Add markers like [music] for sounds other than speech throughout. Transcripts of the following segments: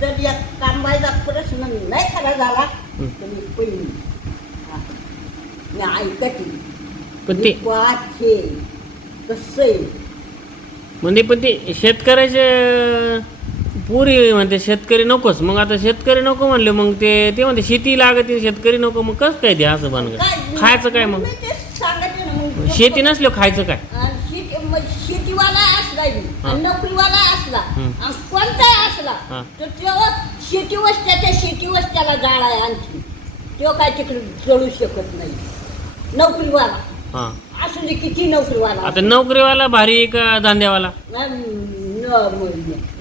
जर या प्रश्न नाही खरा झाला तर मी पहिली. मी ऐकते. पण ते वाचे कसं आहे? म्हणजे पण ते शेतकऱ्याचे पुरी म्हणते शेतकरी नकोच मग आता शेतकरी नको म्हणले मग ते ते म्हणते शेती लागते शेतकरी नको. मग कसं काय ते असं बनग? खायचं काय मग? मी ते सांगते ना मग शेती नसलं खायचं काय? आणि शेती मग शेतीवाला असला बी. आणि नोकरीवाला असला. आणि कोणताही असला. तर तो शेती वस्त्याच्या शेती वस्त्याला जाळ आहे आणखी. तो काय तिकडे जळू शकत नाही. नोकरीवाला. हा. असू दे किती नोकरीवाला आता नोकरीवाला भारी का धंद्यावाला? न-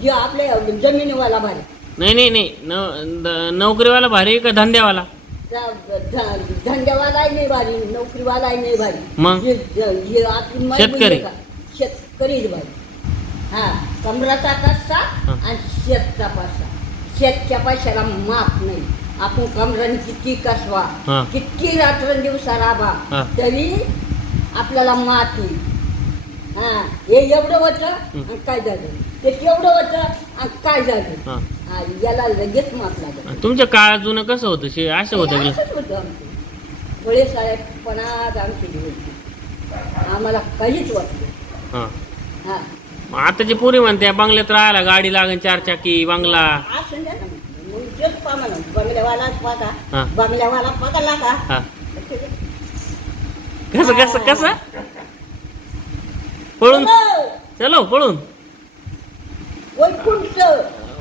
जे आपल्या जमिनीवाला भारी. नाही नाही नाही. न- द- नोकरीवाला भारी का धंद्यावाला? ध- धंद्यावालाही नाही भारी. नोकरीवालाही नाही भारी. मग? जे- जे- जे आपली मजबुरी शेतकरी. का, शेतकरीच भारी. हा कमराचा कसा. आणि शेतचा पासा शेतच्या पैशाला माप नाही. आपण कमराने किती कसवा हा. किती रात्रंदिवसा हा. राबा तरी आपल्याला मात हा हे एवढं होतं आणि काय झालं? ते तेवढं होतं आणि काय झालं? हा. हा याला लगेच माप लागत तुमच्या काळात जुनं कसं होतं? शे असं होतं की असंच होतं आमचं. गोळे साहेबपणात आमची दिवस आम्हाला काहीच वाटलं हा. हा. मग आताची पुरी म्हणते बंगल्यात राहायला गाडी लागेल चार चाकी बंगला. असं द्या ना मग तेच पहा म्हणा. बंगल्यावालाच हा. पाका बंगल्यावाला पकडला का हा. कसं कसं कसं? पळून. चलो. पळून. वैकुंठ.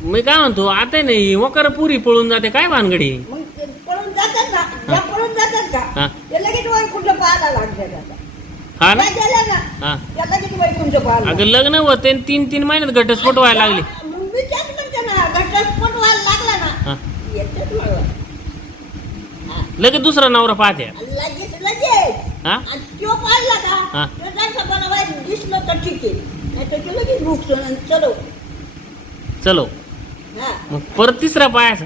मी काय म्हणतो आता नाही वकार पुरी पळून जाते काय भानगडी? मग ते पळून जातात ना. ज्या पळून जातात हा. का ते लगेच वैकुंठ पाहायला लागतात आता. हा ना? हा. अगं लग्न होते तीन तीन महिन्यात घटस्फोट व्हायला लागले. लगेच दुसरा नवरा पाहते. हा? हा. चलो. चलो. हा. मग परत तिसरा पायाचा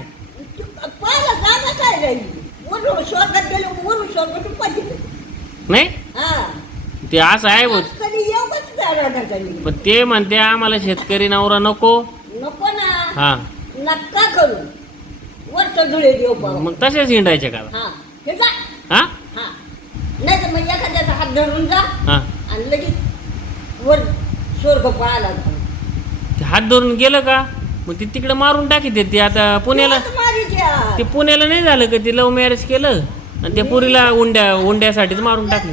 नाही? हा. ते असं आहे बघ. कधी पण ते म्हणते आम्हाला शेतकरी नवरा नको. नको ना. हा. नक्का करू. वरचं धुळे देऊ पाहू. मग तसेच हिंडायचे का? हा. हे जा. हा? हा. नाही तर मग एखाद्याचा हात धरून जा. हा. आणि लगेच वर स्वर्ग पळायला जा. ते हात धरून गेलं का? मग ते तिकडे मारून टाकीत ते. आता पुण्याला. ते पुण्याला नाही झालं का? ते लव्ह मॅरेज केलं. आणि त्या पुरीला उंड्या उंड्यासाठीच मारून टाकली.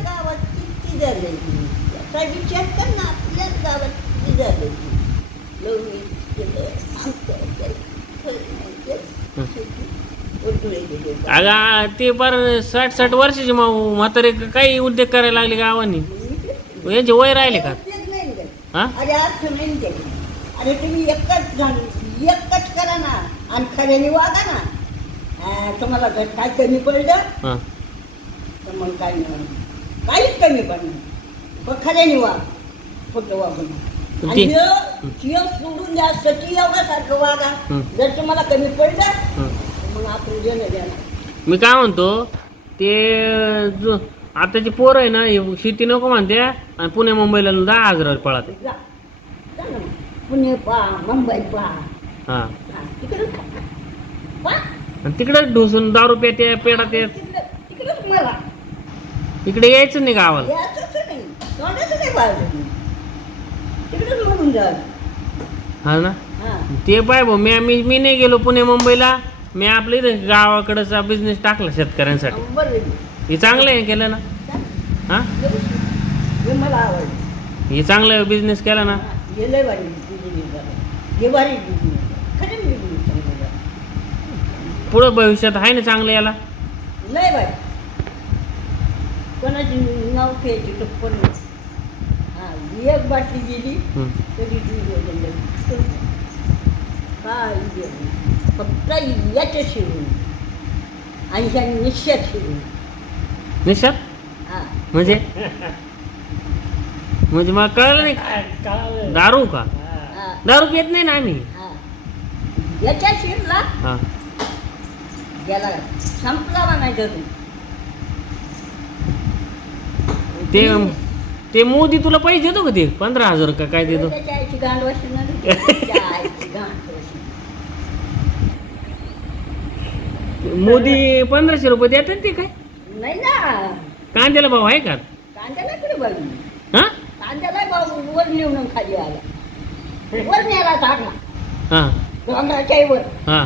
झाले याचा विचार कर ना आपल्याच गावात किती झाले गेले. अगं ते फार साठ साठ वर्षाचे मा म्हातारे काही उद्योग करायला लागले गावांनी यांचे वय राहिले का. हा? अरे अर्थ नाही त्याला. अरे तुम्ही एकच जण एकच करा ना. आणि खऱ्याने वागा ना. तुम्हाला काय कमी पडलं हा. तर मग काय नाही. काहीच कमी पडणार पण नका. पण आणि सोडून द्या सारखं वागा. जर तुम्हाला कमी पडलं मग आपण मी काय म्हणतो ते जो आताची पोरं आहे ना हे शेती नको म्हणते आणि पुणे मुंबईला दहा हजार पळाते. पुणे पहा मुंबई पहा हा. तिकडं तिकडे ढोसून दारू पेटे पेडा ते तिकडं मला. इकडे यायचं नाही गावाला. याचंच नाही. तोंडाचं नाही पाहिजे तिकडेच म्हणून जा हा ना? हा. ते पाय भाऊ मी मी मी नाही गेलो पुणे मुंबईला. मी आपल्या इथं गावाकडचा बिझनेस टाकला शेतकऱ्यांसाठी. बरं आहे. हे चांगलं आहे केलं ना. हा? हे मला आवडलं. हे चांगलं बिझनेस केला ना? हा, हे लय भारी. हे भारी चांगला. पुढं भविष्यात आहे ना चांगलं याला? लय भारी. कोणाची नाव घ्यायची तर पण नाही. हा एक बाटली गेली. तरी. काय. फक्त याच्याशिवाय आणि ह्या निश्चित सुरू निशात हा. म्हणजे? म्हणजे मला कळलं नाही. दारू का? हा. दारू पित नाही ना आम्ही. हा. याच्या शिरला. हा. गेला संपला म्हणायचं तू. ते ते मोदी तुला पैसे देतो का ते? पंधरा हजार का काय देतो? [laughs] मोदी पंधराशे रुपये देतात ते काय? नाही ना. कांद्याला भाव आहे का? कांद्याला कुठे बघ हा? कांद्याला वर खाली आला. वर हा. डोंगराच्या हा.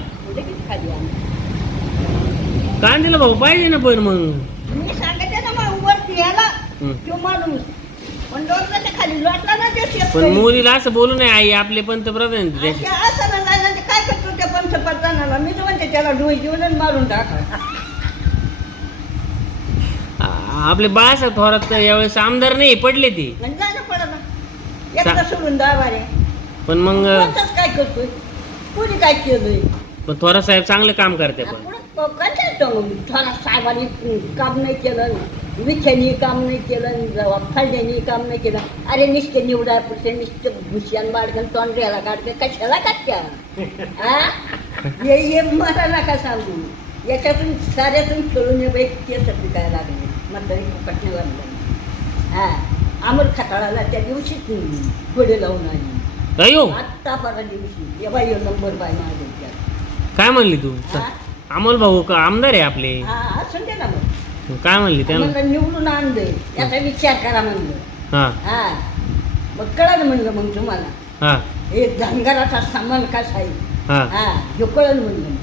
खाली आला? कांद्याला भाव पाहिजे ना पण मग. मी सांगते ना मग वर हं. तो माणूस. पण खाली लोटला ना ते पण शेतकरी. मोदीला असं बोलू नये आई आपले पंतप्रधान आहेत आणि देश ते असं ना नाही ना ते काय करतो त्या पंतप्रधानाला मी तर म्हणते त्याला डोळे जेवण मारून टाका. आ- आपले बाळासाहेब थोरात तर यावेळेस आमदार नाही पडले ते. म्हणजे जायला पडा ना. एकदा सोडून पण मग कोणतंच काय करतोय? कोणी काय केलंय? पण थोरात साहेब चांगलं काम करते पण. आपण थोडा साहेबांनी काम नाही केलं. विख्यानी काम नाही केलं फायद्यानी काम नाही केलं. अरे नुसते निवडा पुढचे नुसते भुशियान बाडकन तोंड्याला काढते कशाला काढत्या? [laughs] हा? मला नका सांगू. याच्यातून साऱ्यातून खेळून ये बाई केस पिकायला लागले. म्हातारी फुकटने लागले. हा अमर खताळाला त्या दिवशी पुढे लावून आली. अयो! आत्ता परा दिवशी. ये बाई ह्यो नंबर बाय माझ्या काय म्हणली तू? अमोल भाऊ का आमदार आहे आपले? हा असं दे ना मग. काय म्हणली म्हणलं निवडून आणलंय याचा विचार करा म्हणलं. हा. हा. मग कळलं म्हणलं मग तुम्हाला. हा. हे धनगराचा सामान कसा आहे हा. हा हे कळलं म्हणलं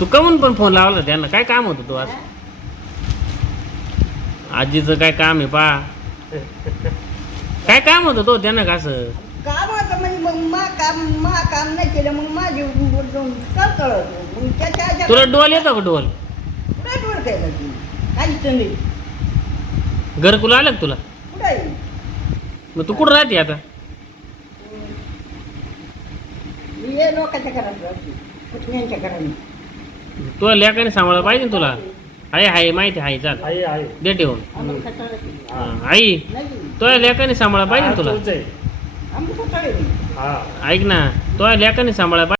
तू कमून पण फोन लावला त्यांना. काय काम होतं तू आज? हा? आजीचं काय काम आहे पा. काय काम होतं तो त्यांना का असं? काम होतं म्हणजे मग मा काम मा काम नाही केलं मग माझे कळ कळत मग त्याच्या तुला डोल येतो का डोल? काहीच नाही? घरकुल आलं का तुला? कुठं आहे? मग तू कुठं राहते आता? मी हे लोकांच्या घरात राहते कुठण्यांच्या घरात तुला लेकाने सांभाळा पाहिजे ना तुला? आहे आहे माहिती आहे चाल. आहे आहे दे ठेवून. आम्हाला हा, आई नाही. तुला लेकाने सांभाळा पाहिजे ना तुला. आम्ही हा. ऐक ना तुला लेकाने सांभाळा पाहिजे